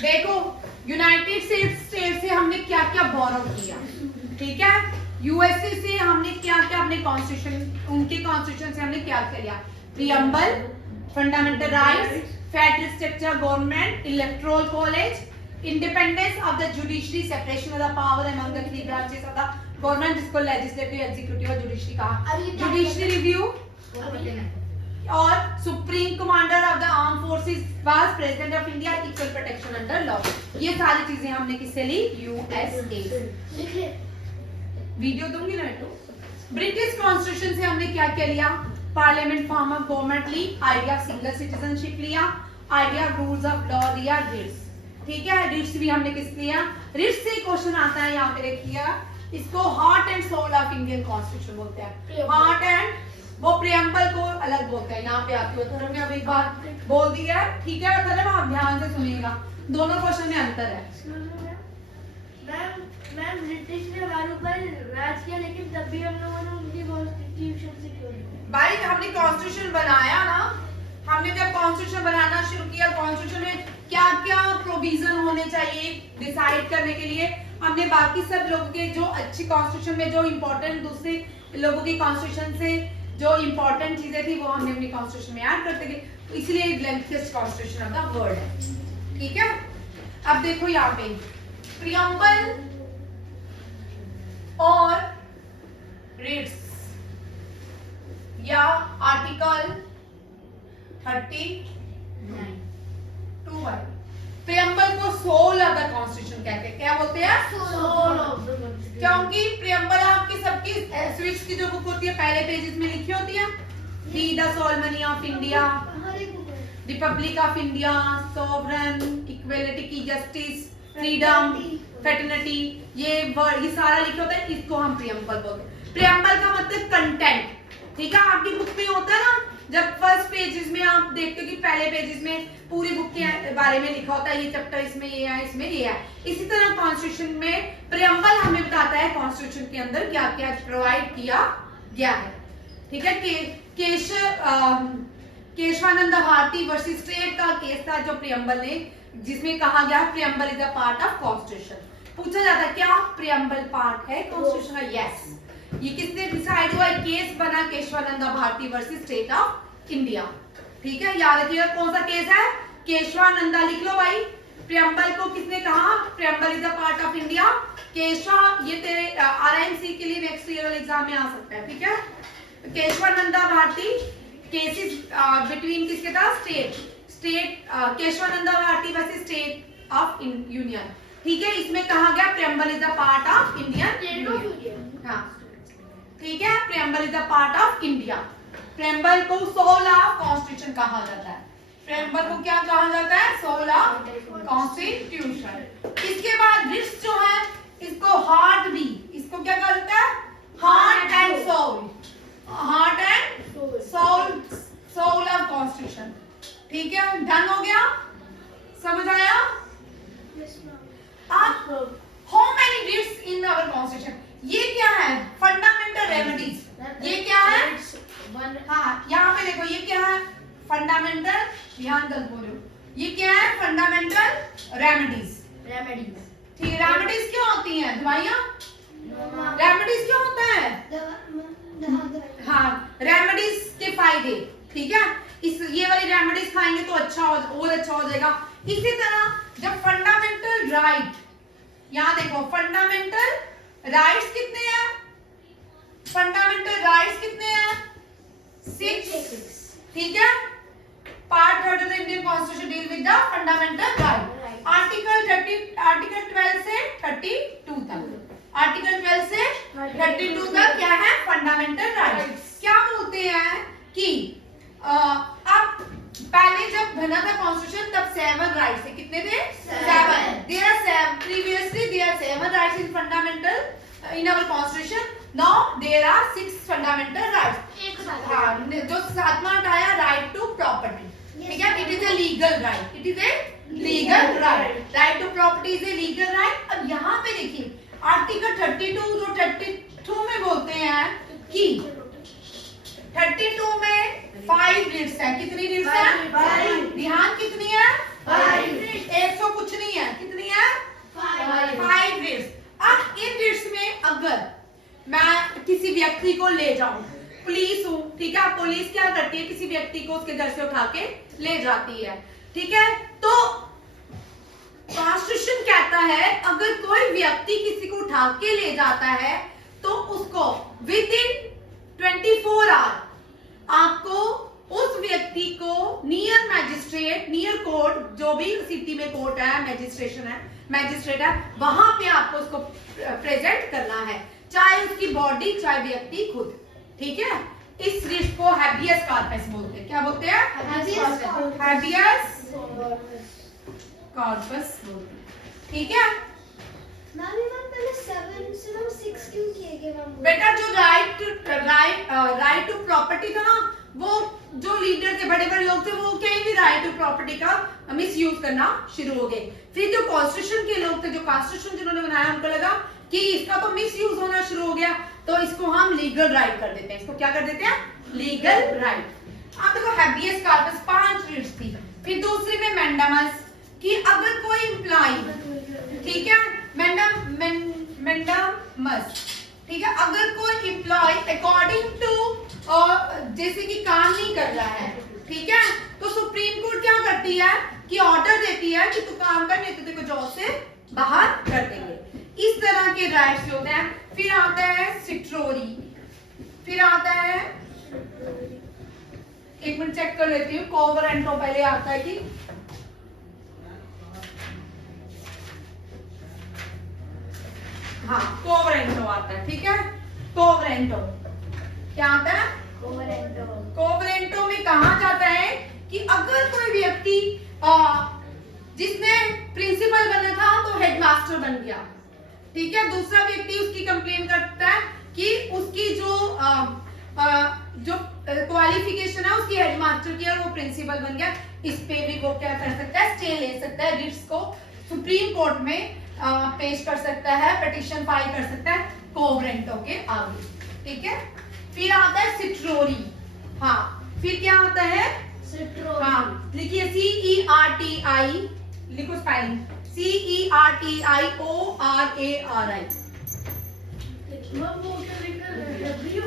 देखो यूनाइटेड स्टेट्स से हमने क्या क्या बोरो किया, ठीक है। यूएसए से हमने क्या क्या अपने कॉन्स्टिट्यूशन, उनके कॉन्स्टिट्यूशन से हमने क्या क्या लिया? Preamble, fundamental rights, federal structure, government, electoral college, independence of the judiciary, separation of the power among the three branches of the government, जिसको लेजिस्लेटिव, एग्जीक्यूटिव और जुडिशरी कहा, जुडिशरी रिव्यू, और supreme commander of the arm forces was president of India, equal protection under law. ये सारी चीजें हमने किससे ली? USA. Video दूंगी ना तो। ब्रिटिश कॉन्स्टिट्यूशन से हमने क्या क्या लिया? पार्लियामेंट फॉर्म ऑफ गवर्नमेंट ली, आइडिया ऑफ सिंगल सिटीजनशिप लिया, idea of rules of law लिया, रिट्स, ठीक है। रिट्स भी हमने किस लिया? रिट्स से क्वेश्चन आता है, यहाँ पे देखिए, इसको heart and soul of Indian constitution बोलते हैं। हार्ट एंड, वो प्रियम्बल को अलग बोलते हैं। यहाँ पे आती हो धर्म ने अब एक बार बोल दिया, ठीक है धर्म, आप ध्यान से सुनिएगा, दोनों क्वेश्चन में अंतर है। मैम ब्रिटिश ने हमारे ऊपर राज किया, लेकिन तब भी हम लोगों ने उनकी कॉन्स्टिट्यूशन से क्यों नहीं? भाई हमने कॉन्स्टिट्यूशन बनाया ना, हमने जब कॉन्स्टिट्यूशन बनाना शुरू किया, कॉन्स्टिट्यूशन में क्या क्या प्रोविजन होने चाहिए डिसाइड करने के लिए, हमने बाकी सब लोगों के जो अच्छी कॉन्स्टिट्यूशन में जो इम्पोर्टेंट दूसरे लोगों की कॉन्स्टिट्यूशन से जो इम्पोर्टेंट चीजें थी वो हमने अपनी कॉन्स्टिट्यूशन में ऐड करते गए, तो इसलिए lengthiest constitution of the world है, ठीक है। अब देखो यहाँ पे प्रियम्बल और रिट्स या आर्टिकल 32 वाई, प्रियम्बल को सोल ऑफ द कॉन्स्टिट्यूशन कहते हैं। क्या बोलते हैं? Soul of the constitution. क्योंकि प्रियम्बल आपकी सबकी स्विच की जो बुक होती है पहले पेजेस में लिखी होती है, the the solemnly of India, republic of India, sovereign, equality की, जस्टिस, फ्रीडम, फेटर्निटी, ये वर्ड, ये सारा लिखा होता है, इसको हम प्रियम्बल बोलते हैं। प्रियम्बल का मतलब कंटेंट, ठीक है। आपकी बुक में होता है ना, जब फर्स्ट पेजेस में आप देखते हो कि पहले पेजेस में पूरी बुक के बारे में लिखा होता है, ये चैप्टर इसमें ये है, इसमें ये है। इसी तरह कॉन्स्टिट्यूशन में प्रियम्बल हमें बताता है कॉन्स्टिट्यूशन के अंदर क्या क्या प्रोवाइड किया गया है, ठीक है। केशवानंद भारती वर्सेस स्टेट का केस था जो प्रियम्बल ने, जिसमें कहा गया preamble is a part of constitution. पूछा जाता है क्या प्रियम्बल पार्ट है कॉन्स्टिट्यूशन का? यस। ये किसने डिसाइड हुआ? केस बना Kesavananda Bharati versus state of India, ठीक है। याद रखिएगा कौन सा केस है? केशवानंदा, लिख लो भाई। प्रियम्बल को किसने कहा? Preamble is a part of India. Keshava, ये तेरे आरआईएमसी के लिए नेक्स्ट ईयर एग्जाम में आ सकता है, ठीक है। केशवानंदा भारती केसेस बिटवीन किसके था? State Kesavananda Bharati versus state of union, ठीक है। इसमें कहा गया preamble is a part of Indian, हाँ ठीक है। Preamble is a part of India. Preamble को सोल ऑफ कॉन्स्टिट्यूशन कहा जाता है। प्रियम्बल को क्या कहा जाता है? Soul of constitution. इसके बाद रिट्स जो है, इसको हार्ट भी, इसको क्या कहा जाता है? Heart and soul, heart and soul of constitution, ठीक है। डन हो गया? समझ आया? How many writs in our constitution? ये क्या है? Fundamental remedies. ये क्या है? हाँ, यहाँ पे देखो, ये क्या है? फंडामेंटल, ध्यान गलत बोल रहे हो, ये क्या है? Fundamental remedies. ठीक है। रेमेडीज क्या होती हैं? दवाइयाँ। रेमेडीज क्या होता है? हाँ, रेमेडीज के फायदे, ठीक है। इस ये वाली रेमेडीज खाएंगे तो अच्छा और अच्छा हो जाएगा। इसी तरह जब फंडामेंटल राइट, यहाँ देखो फंडामेंटल राइट्स कितने हैं? फंडामेंटल राइट्स कितने हैं? 6, ठीक है। Part 3 of the Indian constitution deal with the fundamental right. Article 12 से 32 तक, आर्टिकल 12 से 32 तक क्या है? Fundamental rights. क्या बोलते हैं कि अब पहले जब बना था कॉन्स्टिट्यूशन तब 7 राइट्स थे। कितने थे? 7 fundamental in our constitution. Now there are 6 fundamental rights. एक साथ. हाँ, जो सातवां आया राइट टू प्रॉपर्टी. ठीक है, it is a legal right. It is a legal right. Right to property is a legal right. अब यहाँ पे देखिए आर्टिकल 32 जो 32 में बोलते हैं कि 32 में 5 रीड्स हैं. कितनी रीड्स हैं? 5. ध्यान कितनी है? 5. 100 कुछ नहीं है. कितनी है? 5 रीड्स. अब इन रीड्स में अगर मैं किसी व्यक्ति को ले जाऊं, पुलिस हूं, ठीक है, पुलिस क्या करती है, किसी व्यक्ति को उसके घर से उठा के ले जाती है. ठीक है, तो कॉन्स्टिट्यूशन कहता है अगर कोई व्यक्ति किसी को उठा के ले जाता है तो उसको विद इन 24 आवर आपको उस व्यक्ति को नियर मैजिस्ट्रेट, नियर कोर्ट, जो भी सिटी में कोर्ट है, मैजिस्ट्रेट है, वहां पे आपको उसको प्रेजेंट करना है, चाहे उसकी बॉडी चाहे व्यक्ति खुद. ठीक है, इस रिट को हैबियस कॉर्पस बोलते हैं. क्या बोलते हैं? हैबियस कॉर्पस बोलते हैं. ठीक है मैम पहले 7 से हम 6 क्यों किए गए मैम? बेटा, जो राइट टू प्रॉपर्टी था ना, वो जो लीडर थे, बड़े बड़े लोग थे, वो कहीं भी राइट टू प्रॉपर्टी का मिस यूज करना शुरू हो गए. फिर जो कॉन्स्टिट्यूशन के लोग थे, जो कॉन्स्टिट्यूशन जिन्होंने बनाया, उनको लगा कि इसका तो मिस यूज होना शुरू हो गया, तो इसको हम लीगल राइट कर देते हैं. इसको क्या कर देते हैं? Legal right. अब देखो हैबियस कॉर्पस 5 रीड्स थी. फिर दूसरी में मैंडामस, कि अगर कोई एम्प्लॉय, ठीक है, मैंडामस, ठीक है, अगर कोई एम्प्लॉय अकॉर्डिंग टू जैसे कि काम नहीं कर रहा है, ठीक है, तो सुप्रीम कोर्ट क्या करती है कि ऑर्डर देती है कि तू काम कर, नहीं तो तेरे को जॉब से बाहर कर देंगे. इस तरह के राइट्स होते हैं. फिर आता है सिट्रोरी. फिर आता है, एक मिनट चेक कर लेती हूँ, कोवरेंटो पहले आता है कि हाँ, कोवरेंटो आता है. ठीक है, कोवरेंटो क्या आता है? कोवरेंटो में कहा जाता है कि अगर कोई व्यक्ति जिसने प्रिंसिपल बना था तो हेडमास्टर बन गया, ठीक है, दूसरा व्यक्ति उसकी कंप्लेन करता है कि उसकी जो क्वालिफिकेशन है उसकी हेडमास्टर की और वो प्रिंसिपल बन गया, इस पे भी वो क्या कर सकता है? स्टे ले सकता है, रिट्स को सुप्रीम कोर्ट में पेश कर सकता है, पिटीशन फाइल कर सकता है कोवरेंटो के आगे. ठीक है, फिर आता है सिट्रोरी. हाँ, फिर क्या आता है? सिट्रोरी. हाँ, लिखिए CERTI, लिखो स्पेलिंग CERTIORARI. मैम वो क्या लिखा है? W.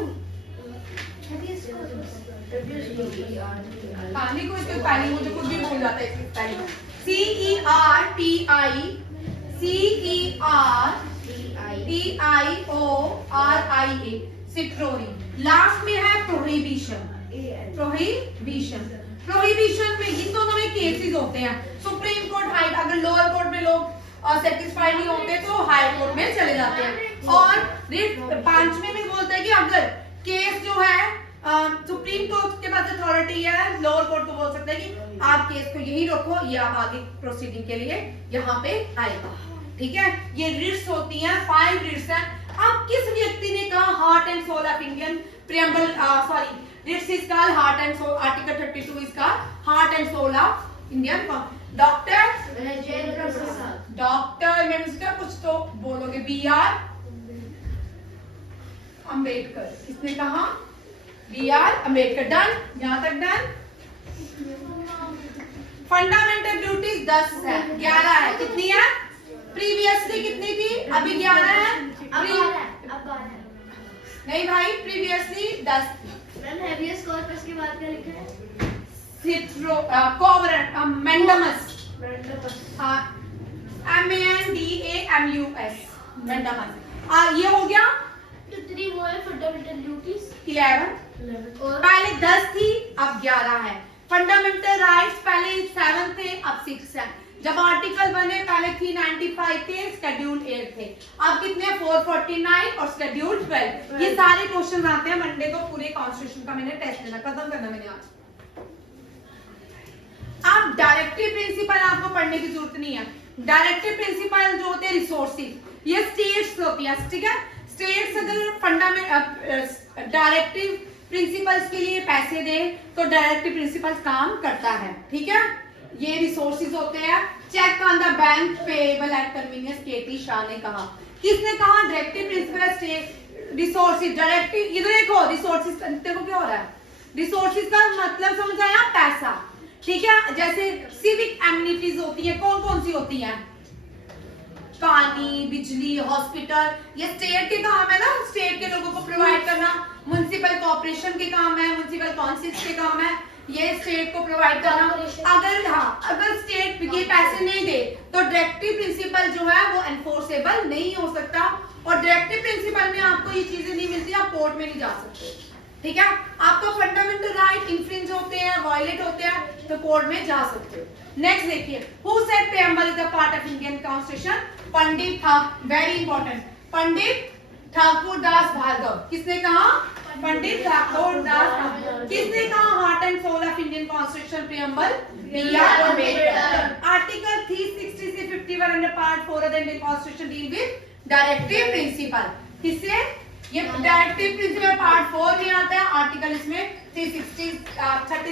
हाँ, लिखो इसको स्पेलिंग, मुझे कुछ भी भूल जाता है इसकी स्पेलिंग. CERTIORAI, सिट्रोरी. लास्ट में है प्रोहिबिशन. प्रोहिबिशन में इन दोनों में केसेस होते हैं. सुप्रीम कोर्ट, हाई, अगर लोअर कोर्ट में लोग सेटिस्फाइड नहीं होते तो हाई कोर्ट में चले जाते हैं. और रिट 5वें में बोलता है कि अगर केस जो है सुप्रीम कोर्ट के पास अथॉरिटी है, लोअर कोर्ट को बोल सकता है कि आप केस को यही रखो, ये आप आगे प्रोसीडिंग के लिए यहाँ पे आएगा. ठीक है, ये रिट्स होती हैं, 5 रिट्स हैं. अब किस व्यक्ति ने कहा heart and soul of Indian preamble, sorry, writs is called heart and soul, article 32 is called heart and soul of Indian. Doctor Rajendra Prasad. Doctor minister कुछ तो बोलोगे, BR अम्बेडकर. किसने कहा? BR अम्बेडकर. डन, यहां तक डन. फंडामेंटल ड्यूटीज 10 है, 11 है. कितनी है? प्रीवियसली कितनी थी? अभी 11 है. अब नहीं भाई, प्रीवियसली 10 थी. मैम हैबियस कॉर्पस के बाद क्या लिखा है? मैंडामस. हाँ, MANDAMUS, मैंडामस. ये हो गया. कितनी वो है फंडामेंटल ड्यूटीज? 11. और पहले 10 थी, अब 11 है. फंडामेंटल राइट्स पहले 7 थे, अब 6 है. जब आर्टिकल बने पहले 395 थे, शेड्यूल 8 थे. अब कितने? 449 और शेड्यूल 12. ये सारे क्वेश्चन आते हैं मंडे को. पूरे कॉन्स्टिट्यूशन का मैंने टेस्ट लेना खत्म करना मैंने आज. अब डायरेक्टिव प्रिंसिपल आपको पढ़ने की जरूरत नहीं है. डायरेक्टिव प्रिंसिपल जो होते हैं रिसोर्सेज, ये स्टेट्स होती है, ठीक है। स्टेट्स अगर फंडामेंटल डायरेक्टिव प्रिंसिपल्स के लिए पैसे दे तो डायरेक्टिव प्रिंसिपल्स काम करता है, ठीक है। ये रिसोर्सेज होते हैं। Cheque on the bank payable at convenience, KT Shah ने कहा। किसने कहा? Directive principle state resources directive. इधर देखो रिसोर्सेज, देखो क्या हो रहा है, रिसोर्सेज का मतलब समझ आया? पैसा, ठीक है। जैसे सिविक एमिनिटीज होती है, कौन कौन सी होती हैं? पानी, बिजली, हॉस्पिटल, ये स्टेट के काम है ना, स्टेट के लोगों को प्रोवाइड करना। म्युनिसिपल कॉर्पोरेशन के काम है, म्युनिसिपल काउंसिल्स के काम है ये स्टेट को प्रोवाइड करना। अगर स्टेट ये पैसे नहीं दे तो डायरेक्टिव प्रिंसिपल जो है वो एनफोर्सेबल नहीं हो सकता, और डायरेक्टिव प्रिंसिपल में आपको ये चीजें नहीं मिलती, आप कोर्ट में नहीं जा सकते, ठीक है। आपको फंडामेंटल राइट इंफ्रिंज होते हैं, वायलेट होते हैं तो कोर्ट में जा सकते हो। नेक्स्ट देखिए, who said preamble is a part of Indian constitution? Pandit था, वेरी इंपॉर्टेंट, पंडित ठाकुर दास भार्गव। किसने कहा? पंडित ठाकुर दास। किसने कहा heart and soul of Indian constitution preamble? BR. Ambedkar. Article 360 से 51 under part 4 of the Indian constitution deal with directive principle. किससे? ये directive principle part 4 में आता है, आर्टिकल इसमें 36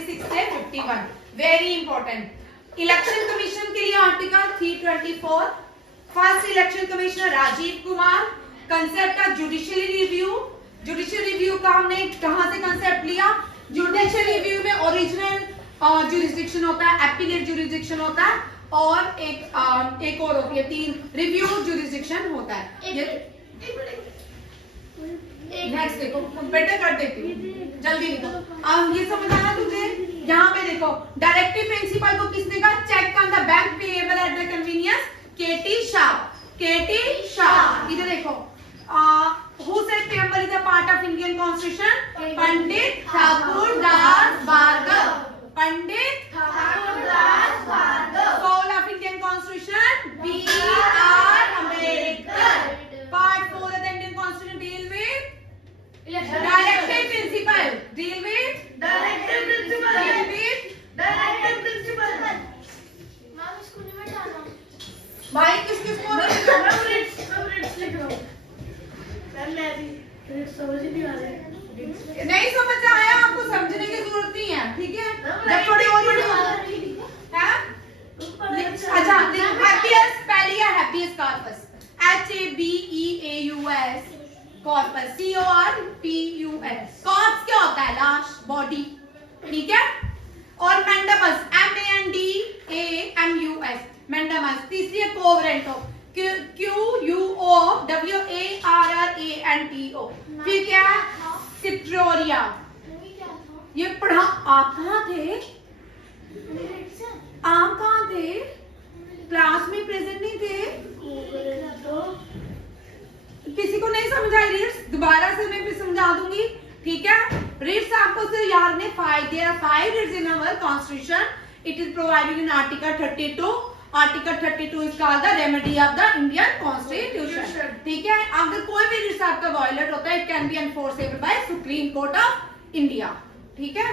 से 51, वेरी इंपॉर्टेंट। इलेक्शन कमीशन के लिए article 324, first election commissioner Rajiv Kumar. Concept of judicial review, judicial review का हमने कहां से कंसेप्ट लिया? जुडिशियल रिव्यू में ओरिजिनल जुरिस्डिक्शन होता है, एपीलेट जुरिस्डिक्शन होता है, और एक और होती है, 3 रिव्यू जुरिस्डिक्शन होता है। नेक्स्ट देखो, बेटर कर देती हूँ, जल्दी लिखो। अब ये समझ आना तुझे? यहाँ पे देखो, डायरेक्टिव प्रिंसिपल को किसने कहा? Cheque on the bank payable at the convenience, KT Shah. KT Shah. इधर देखो, who said preamble is a part of Indian Constitution? Pandit Thakur Das Bhargava. Pandit Thakur Das Bhargava. Soul of Indian Constitution? B.R. Ambedkar. Part 4 of the Indian Constitution deal with directive principle. Deal with directive principle. deal with directive principle. Ma'am इसको नहीं बैठाना। भाई किस किस को नहीं? मैं Ritz लिख रहा हूँ। मैं भी समझ नहीं आ रहा। नहीं समझ आया आपको, समझने की जरूरत नहीं है, ठीक है। जब थोड़ी और बड़ी है, अच्छा हैप्पीएस्ट पहली है happiest corpus, HABEAUS corpus, CORPUS। Corps क्या होता है? लाश, बॉडी, ठीक है। और मैंडामस, MANDAMUS, मैंडामस। तीसरी है कोवरेंटो, QUOWARRANTO। फिर क्या है? सिट्रोरिया। ये पढ़ा आप कहाँ थे? आप कहाँ थे? क्लास में प्रेजेंट नहीं थे? किसी को नहीं समझ आई रीड्स? दोबारा से मैं फिर समझा दूंगी, ठीक है। रीड्स आपको सिर्फ याद नहीं, 5 reads in our constitution. It is provided in article 32। Article 32 is called the remedy of the Indian constitution, ठीक है। अगर कोई भी रीड्स आपका वायलेट होता है, it can be enforceable by supreme court of India, ठीक है।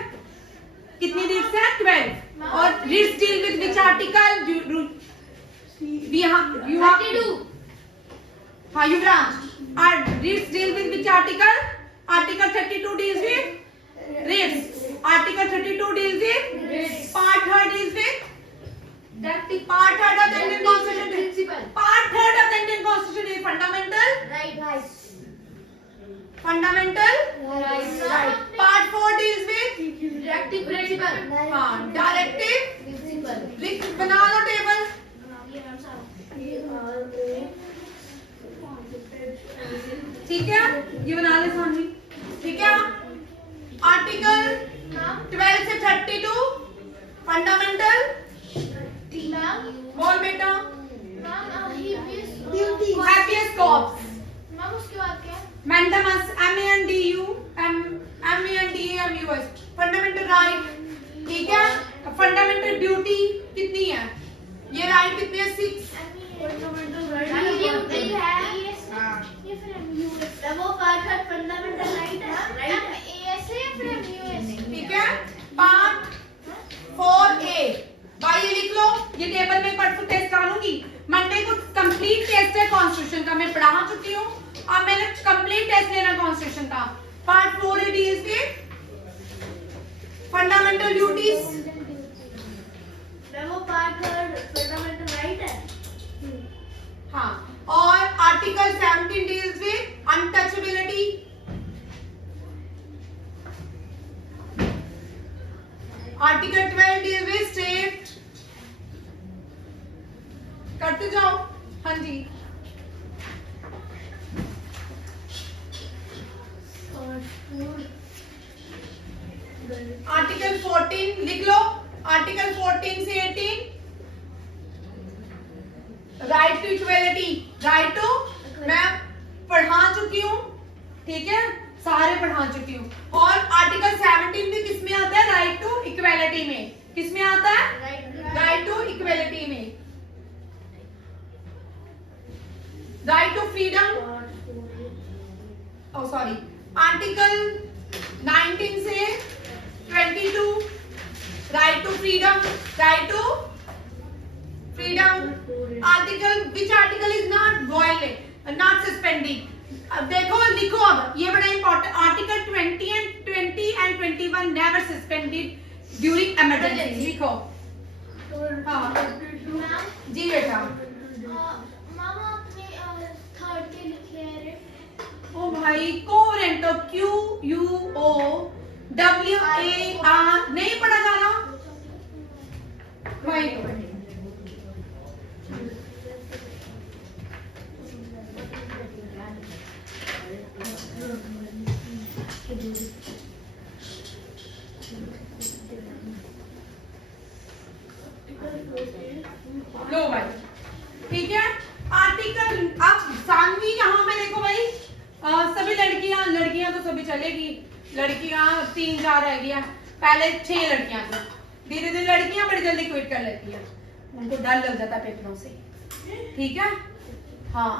कितनी रीड्स हैं? 12। और writs deal with which article? We have you have 32। हाँ Yuvraj, writs deal with which article? Article 32 deals with writs. Article 32 deals with writs. Part 3 deals with part 3 of the Indian Constitution principle. Part 3 of the Indian Constitution is fundamental right. fundamental right. Part 4 deals with directive principle. हाँ directive principal. बना लो table, ठीक है। ये बना ले सामने, ठीक है। आर्टिकल 12 से 32 फंडामेंटल। बोल बेटा। Happiest corps. मैम उसके बाद क्या? मैंडामस, MANDAMUS, फंडामेंटल राइट, ठीक है। फंडामेंटल ड्यूटी कितनी है? ये राइट कितनी है? 6। फंडामेंटल राइट ड्यूटी है। ये फिर MUS वो पार्ट है फंडामेंटल राइट है, राइट AS है फिर MUS, ठीक है। पार्ट 4A भाई ये लिख लो, ये टेबल में परसों टेस्ट डालूंगी। है कॉन्स्टिट्यूशन का, मैं पढ़ा चुकी हूँ। अब मैंने कंप्लीट टेस्ट लेना कॉन्स्टिट्यूशन का। पार्ट 4 है डील्स विद फंडामेंटल ड्यूटीज। वो पार्ट फंडामेंटल राइट है। हाँ, और article 17 deals with untouchability. Article 12 deal with state. करते जाओ। हाँ जी, आर्टिकल 14 लिख लो। आर्टिकल 14 से 18 right to equality. Right to मैं पढ़ा चुकी हूँ, ठीक है, सारे पढ़ा चुकी हूँ। और आर्टिकल 17 भी किस में आता है? राइट टू इक्वेलिटी में। किस में आता है? राइट टू इक्वेलिटी में। Right to freedom, oh sorry, article 19 से 22 right to freedom. Right to freedom. Article which article is not violate, not suspending. अब देखो, लिखो, अब ये बड़ा important. Article 20 and 21 never suspended during emergency. लिखो। हाँ जी बेटा। मामा अपने थर्ड के लिखे हैं रे। ओ भाई, कोवेरेंटो QUOWAR नहीं पढ़ा जा रहा भाई। लो भाई, ठीक है। आर्टिकल, अब सानवी यहाँ में देखो भाई, सभी लड़कियां तो सभी चलेगी। लड़कियां 3-4 रह गया, पहले 6 लड़कियां थी। धीरे धीरे लड़कियां बड़ी जल्दी क्विट कर लेती है, उनको डर लग जाता है पेपरों से, ठीक है। हाँ,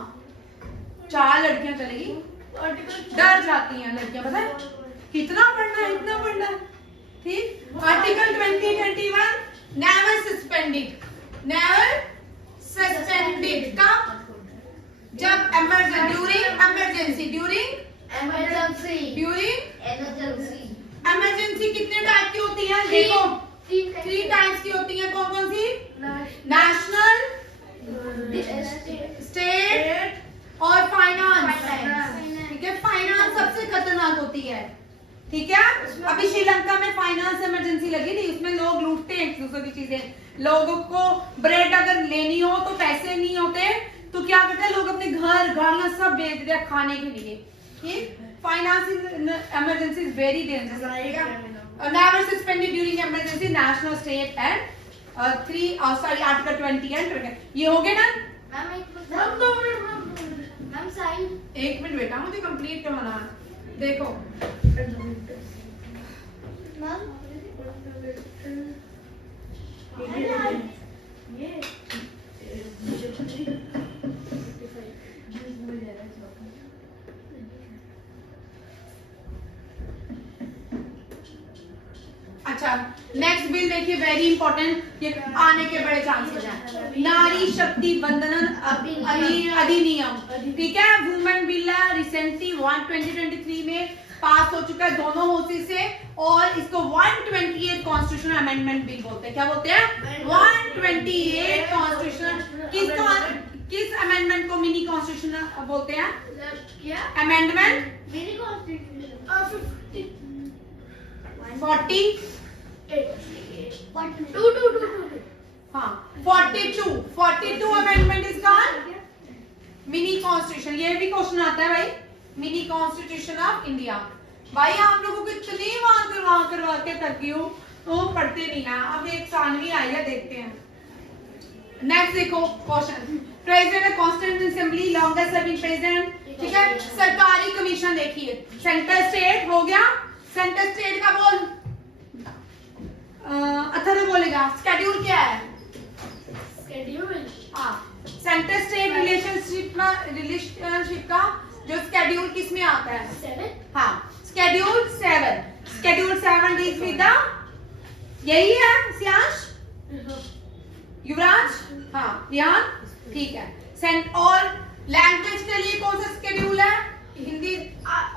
4 लड़कियां चलेगी, डर जाती हैं लड़कियां, पता है कितना पढ़ना है, इतना पढ़ना है, ठीक। Article 20-21 never suspended. Never suspended कब? जब इमरजेंसी कितने टाइप की होती है? देखो, 3 टाइप्स की होती है। कौन कौन सी? नेशनल, स्टेट और फाइनेंस, ठीक है। फाइनेंस सबसे खतरनाक होती है, ठीक है। अभी श्रीलंका में फाइनेंस इमरजेंसी लगी थी, उसमें लोग लूटते हैं एक दूसरे की चीजें। लोगों को ब्रेड अगर लेनी हो तो पैसे नहीं होते, तो क्या करते हैं लोग? अपने घर, गाड़ियां सब बेच देते हैं खाने के लिए, ठीक। Finance emergency is very dangerous. Never suspended during emergency, national, state and article 20 and 20। ये हो गए ना? Ma'am sign. एक मिनट बेटा, मुझे कंप्लीट करवाना है। देखो, अच्छा, नेक्स्ट बिल देखिए, वेरी इंपॉर्टेंट, ये आने के बड़े चांसेस हैं। नारी शक्ति वंदन अधिनियम, ठीक है। वुमेन बिल है, रिसेंटली 2023 में पास हो चुका है दोनों हाउसेस से, और इसको 128 कॉन्स्टिट्यूशनल अमेंडमेंट बिल बोलते हैं। क्या बोलते हैं? 128 कॉन्स्टिट्यूशनल। किस अमेंडमेंट को मिनी कॉन्स्टिट्यूशन बोलते हैं? अमेंडमेंट मिनी कॉन्स्टिट्यूशन 40 हाँ 42 amendment is called mini constitution. ये भी क्वेश्चन आता है भाई, मिनी कॉन्स्टिट्यूशन ऑफ इंडिया। भाई आप लोगों को इतनी बार करवा के थक गई हूँ, तो पढ़ते नहीं है। अब एक सानवी आई है, देखते हैं। नेक्स्ट देखो question, president constituent assembly longest serving president, ठीक है। सरकारी कमीशन देखिए, सेंटर स्टेट हो गया। सेंटर स्टेट का बोल अथर्व बोलेगा। स्केड्यूल क्या है? शेड्यूल। हाँ, सेंटर स्टेट रिलेशनशिप का जो स्केड्यूल किस में आता है? 7। हाँ, schedule 7। Schedule 7 deals with the, यही है सियांश, युवराज, हाँ रियान, ठीक है। और लैंग्वेज के लिए कौन सा शेड्यूल है? Hindi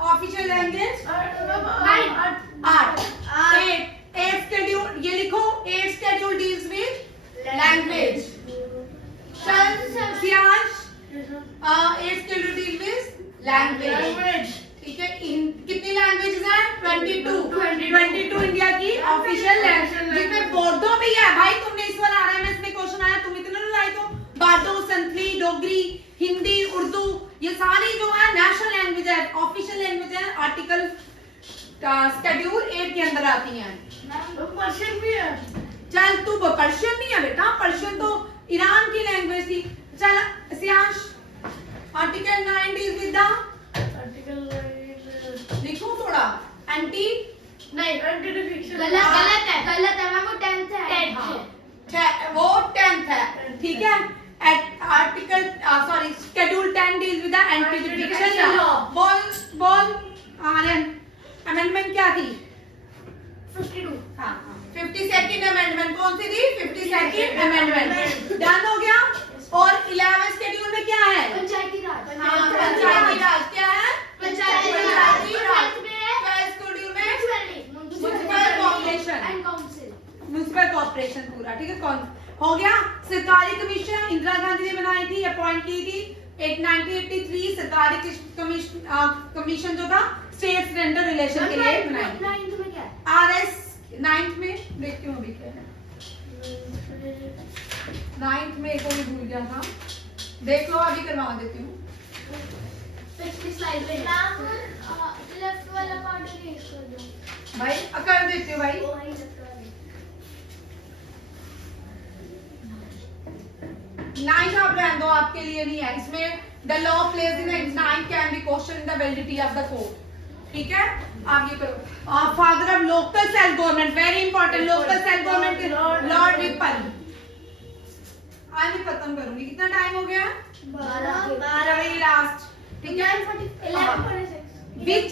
official language 8। 8 शेड्यूल, ये लिखो 8 शेड्यूल डील्स विद लैंग्वेज। चल सियांश 8 शेड्यूल डील विद लैंग्वेज, ठीक है। कितनी लैंग्वेजेस हैं? 22 इंडिया की ऑफिशियल लैंग्वेज, जिसमें बोर्डो भी है। भाई तुमने इस बार आरएमएस में क्वेश्चन आया, तुम इतने नहीं लाई, तो बाडो, संथली, डोगरी, हिंदी, उर्दू, ये सारी जो है नेशनल लैंग्वेज है, ऑफिशियल लैंग्वेज है, आर्टिकल शेड्यूल 8 के अंदर आती हैं। पर्शियन भी है। चल तू पर्शियन नहीं है बेटा, पर्शियन तो ईरान की लैंग्वेज थी। चल सियांश आर्टिकल 9 डील विद द, लिखो थोड़ा, एंटी, नहीं गलत है मैम, वो 10th है। वो 10th है, ठीक है। Article sorry schedule 10 deals with the anti defection law. बोल आर्यन, अमेंडमेंट क्या थी? 52। हाँ 52nd अमेंडमेंट कौन सी थी? 52nd अमेंडमेंट डन हो गया। और 11th शेड्यूल में क्या है? पंचायती राज। हाँ पंचायती राज क्या है? पंचायती राज। 12th शेड्यूल में municipal corporation and council, municipal corporation पूरा, ठीक है। कौन हो गया? सरकारी कमीशन इंदिरा गांधी ने बनाई थी, अपॉइंट की थी 1983। सरकारी कमीशन जो था स्टेट सेंटर रिलेशन के लिए बनाई। 9th में क्या है? आरएस 9th में देखती हूँ अभी क्या है। 9th में एक और भूल गया था, देख लो अभी करवा देती हूँ। पिछली स्लाइड पे मैम लेफ्ट वाला पार्ट इरेज कर दो भाई कर देती हूँ भाई। वो है लेफ्ट वाला। 9th आप रहने दो, आपके लिए नहीं है। इसमें the law place in 9th can be question in the validity of the court, ठीक है। आप ये करो। Father of local self government, very important, local self government के लॉर्ड रिपन। आज मैं खत्म करूंगी, कितना टाइम हो गया? 12 लास्ट, ठीक है। 11:46 विच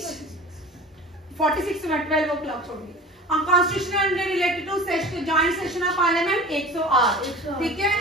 46 में 12 o'clock छोड़ूंगी। Constitution related to joint session of parliament 108, ठीक है।